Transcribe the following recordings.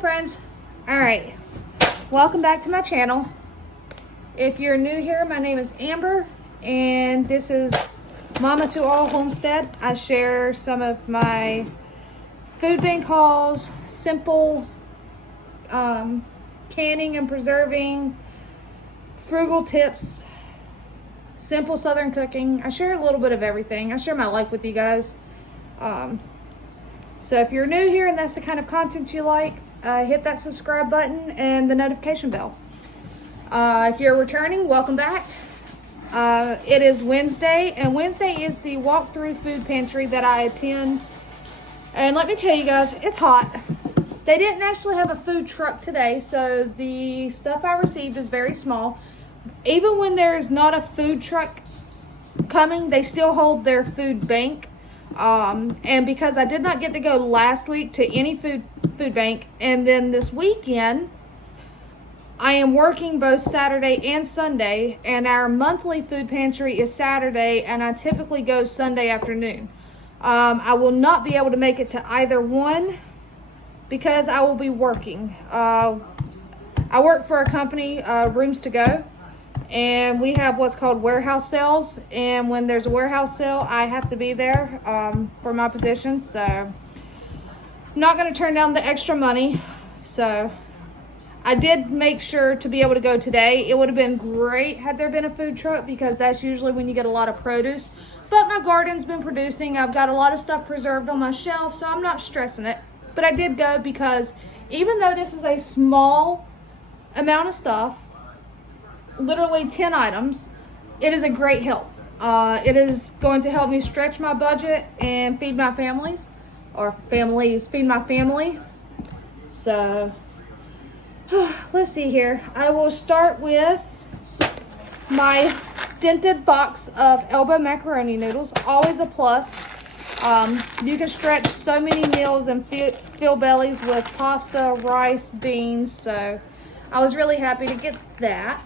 friends. All right, welcome back to my channel. If you're new here, my name is Amber and this is Mama to All Homestead. I share some of my food bank hauls, simple canning and preserving, frugal tips, simple southern cooking. I share a little bit of everything. I share my life with you guys. So if you're new here and that's the kind of content you like, hit that subscribe button and the notification bell. If you're returning, welcome back. It is Wednesday, and Wednesday is the walkthrough food pantry that I attend. And let me tell you guys, it's hot. They didn't actually have a food truck today, so the stuff I received is very small. Even when there's not a food truck coming, they still hold their food bank. And because I did not get to go last week to any food bank, and then this weekend I am working both Saturday and Sunday, and our monthly food pantry is Saturday, and I typically go Sunday afternoon. I will not be able to make it to either one because I will be working. I work for a company, Rooms to Go, and we have what's called warehouse sales, and when there's a warehouse sale I have to be there for my position, so I'm not going to turn down the extra money. So I did make sure to be able to go today. It would have been great had there been a food truck because that's usually when you get a lot of produce, but my garden's been producing. I've got a lot of stuff preserved on my shelf, so I'm not stressing it. But I did go because even though this is a small amount of stuff, literally 10 items, it is a great help. It is going to help me stretch my budget and feed my feed my family. So let's see here. I will start with my dented box of elbow macaroni noodles. Always a plus. You can stretch so many meals and fill bellies with pasta, rice, beans. So I was really happy to get that.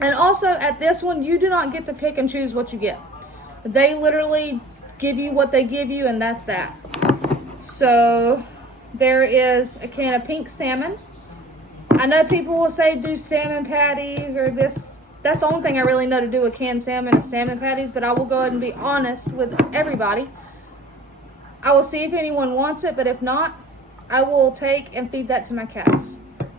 And also at this one, you do not get to pick and choose what you get. They literally give you what they give you, and that's that. So there is a can of pink salmon. I know people will say do salmon patties or this. That's the only thing I really know to do with canned salmon is salmon patties, but I will go ahead and be honest with everybody. I will see if anyone wants it, but if not, I will take and feed that to my cats.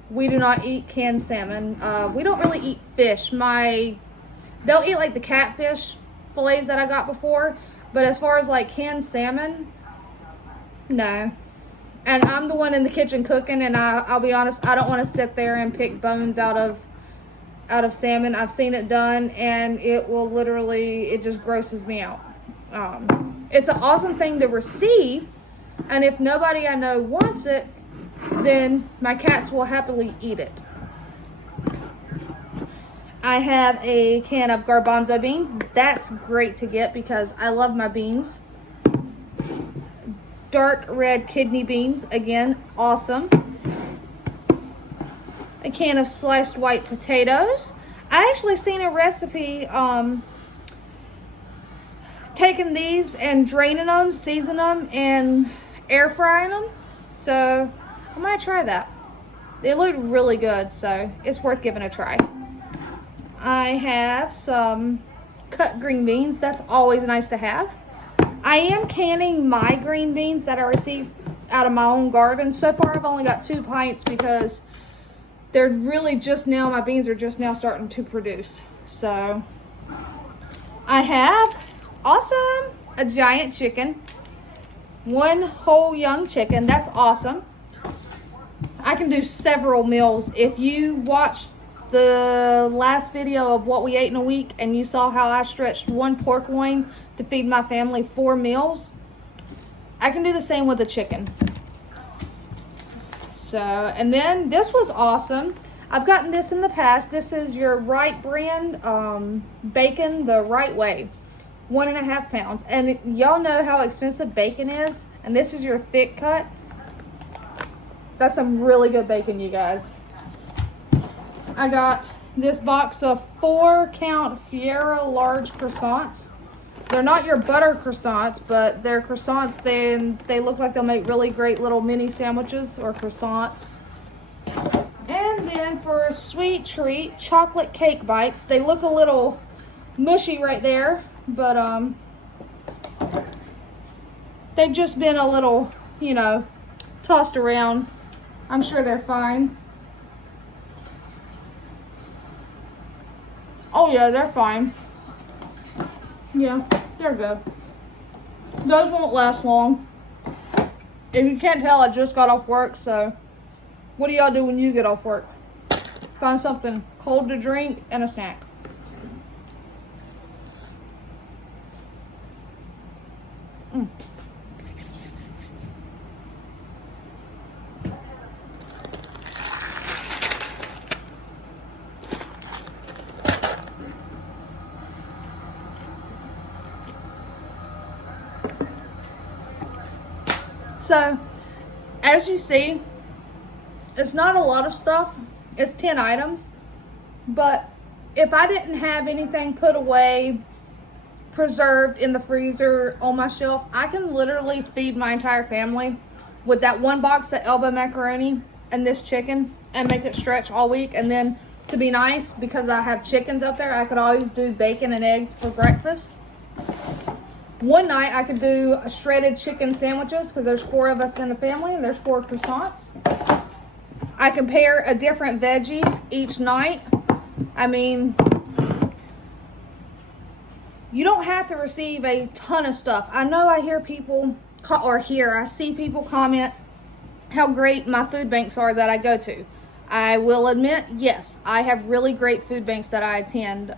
We do not eat canned salmon. We don't really eat fish. They'll eat like the catfish fillets that I got before, but as far as like canned salmon, no. And I'm the one in the kitchen cooking, and I'll be honest, I don't want to sit there and pick bones out of salmon. I've seen it done, and it just grosses me out. It's an awesome thing to receive, and if nobody I know wants it, then my cats will happily eat it. I have a can of garbanzo beans. That's great to get because I love my beans. Dark red kidney beans, again, awesome. A can of sliced white potatoes. I actually seen a recipe taking these and draining them, seasoning them, and air frying them. So I might try that. They look really good, so it's worth giving a try. I have some cut green beans. That's always nice to have. I am canning my green beans that I received out of my own garden. So far, I've only got 2 pints because they're really my beans are just now starting to produce. So I have a giant chicken. 1 whole young chicken. That's awesome. I can do several meals. If you watched the last video of what we ate in a week and you saw how I stretched 1 pork loin to feed my family 4 meals, I can do the same with a chicken. So, and then this was awesome. I've gotten this in the past. This is your Right brand bacon the right way. 1.5 pounds. And y'all know how expensive bacon is. And this is your thick cut. That's some really good bacon, you guys. I got this box of 4 count Fiera large croissants. They're not your butter croissants, but they're croissants. They look like they'll make really great little mini sandwiches or croissants. And then for a sweet treat, chocolate cake bites. They look a little mushy right there, but they've just been a little, you know, tossed around. I'm sure they're fine. Oh yeah, they're fine. Yeah, they're good. Those won't last long. If you can't tell, I just got off work, so what do y'all do when you get off work? Find something cold to drink and a snack. So, as you see, it's not a lot of stuff. It's 10 items. But if I didn't have anything put away, preserved in the freezer on my shelf, I can literally feed my entire family with that one box of elbow macaroni and this chicken and make it stretch all week. And then to be nice, because I have chickens out there, I could always do bacon and eggs for breakfast. One night I could do shredded chicken sandwiches because there's 4 of us in the family and there's 4 croissants. I can pair a different veggie each night. I mean, you don't have to receive a ton of stuff. I know I hear people, I see people comment how great my food banks are that I go to. I will admit, yes, I have really great food banks that I attend.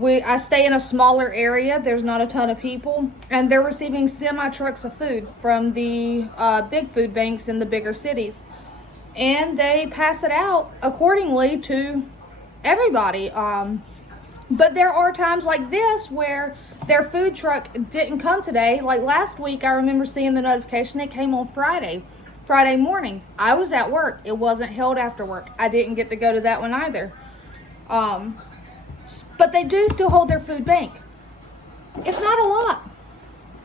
I stay in a smaller area. There's not a ton of people, and they're receiving semi-trucks of food from the big food banks in the bigger cities, and they pass it out accordingly to everybody. But there are times like this where their food truck didn't come today. Like last week, I remember seeing the notification. It came on Friday morning. I was at work. It wasn't held after work. I didn't get to go to that one either. But they do still hold their food bank. It's not a lot,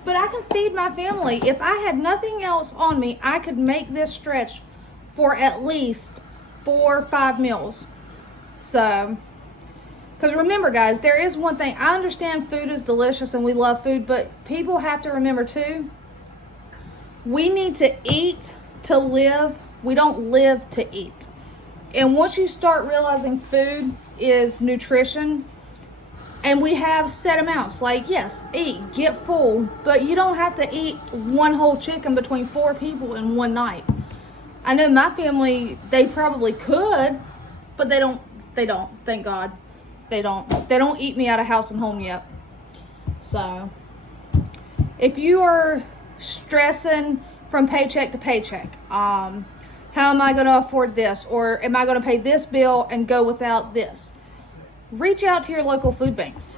but I can feed my family. If I had nothing else on me, I could make this stretch for at least 4 or 5 meals. So, because remember guys, there is one thing. I understand food is delicious and we love food, but people have to remember too, we need to eat to live. We don't live to eat. And once you start realizing food is nutrition, and we have set amounts, like yes, eat, get full, but you don't have to eat one whole chicken between 4 people in one night. I know my family, they probably could, but they don't, thank God. They don't eat me out of house and home yet. So, if you are stressing from paycheck to paycheck, how am I going to afford this? Or am I going to pay this bill and go without this? Reach out to your local food banks.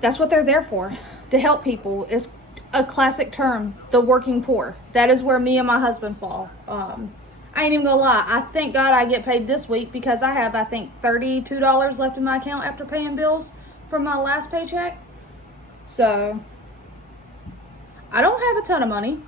That's what they're there for, to help people. It's a classic term, the working poor. That is where me and my husband fall. I ain't even gonna lie. I thank God I get paid this week because I have, I think, $32 left in my account after paying bills from my last paycheck. So, I don't have a ton of money.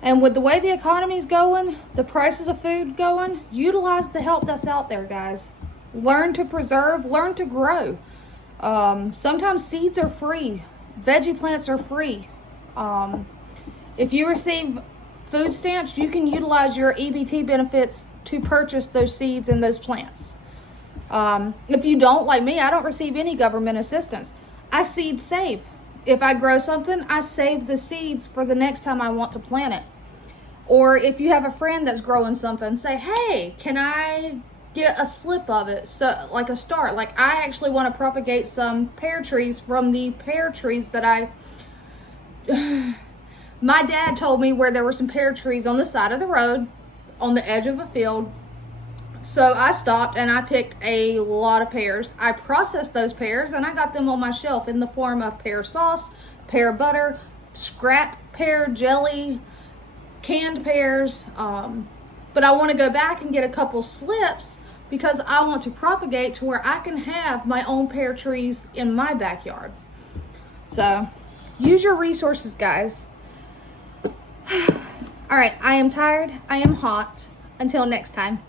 And with the way the economy's going, the prices of food going, utilize the help that's out there, guys. Learn to preserve, learn to grow. Sometimes seeds are free. Veggie plants are free. If you receive food stamps, you can utilize your EBT benefits to purchase those seeds and those plants. If you don't, like me, I don't receive any government assistance. I seed save. If I grow something, I save the seeds for the next time I want to plant it. Or if you have a friend that's growing something, say, hey, can I get a slip of it? So, like a start. Like, I actually want to propagate some pear trees from the pear trees that my dad told me where there were some pear trees on the side of the road, on the edge of a field. So I stopped and I picked a lot of pears. I processed those pears and I got them on my shelf in the form of pear sauce, pear butter, scrap pear jelly, canned pears. But I want to go back and get a couple slips because I want to propagate to where I can have my own pear trees in my backyard. So use your resources, guys. All right, I am tired. I am hot. Until next time.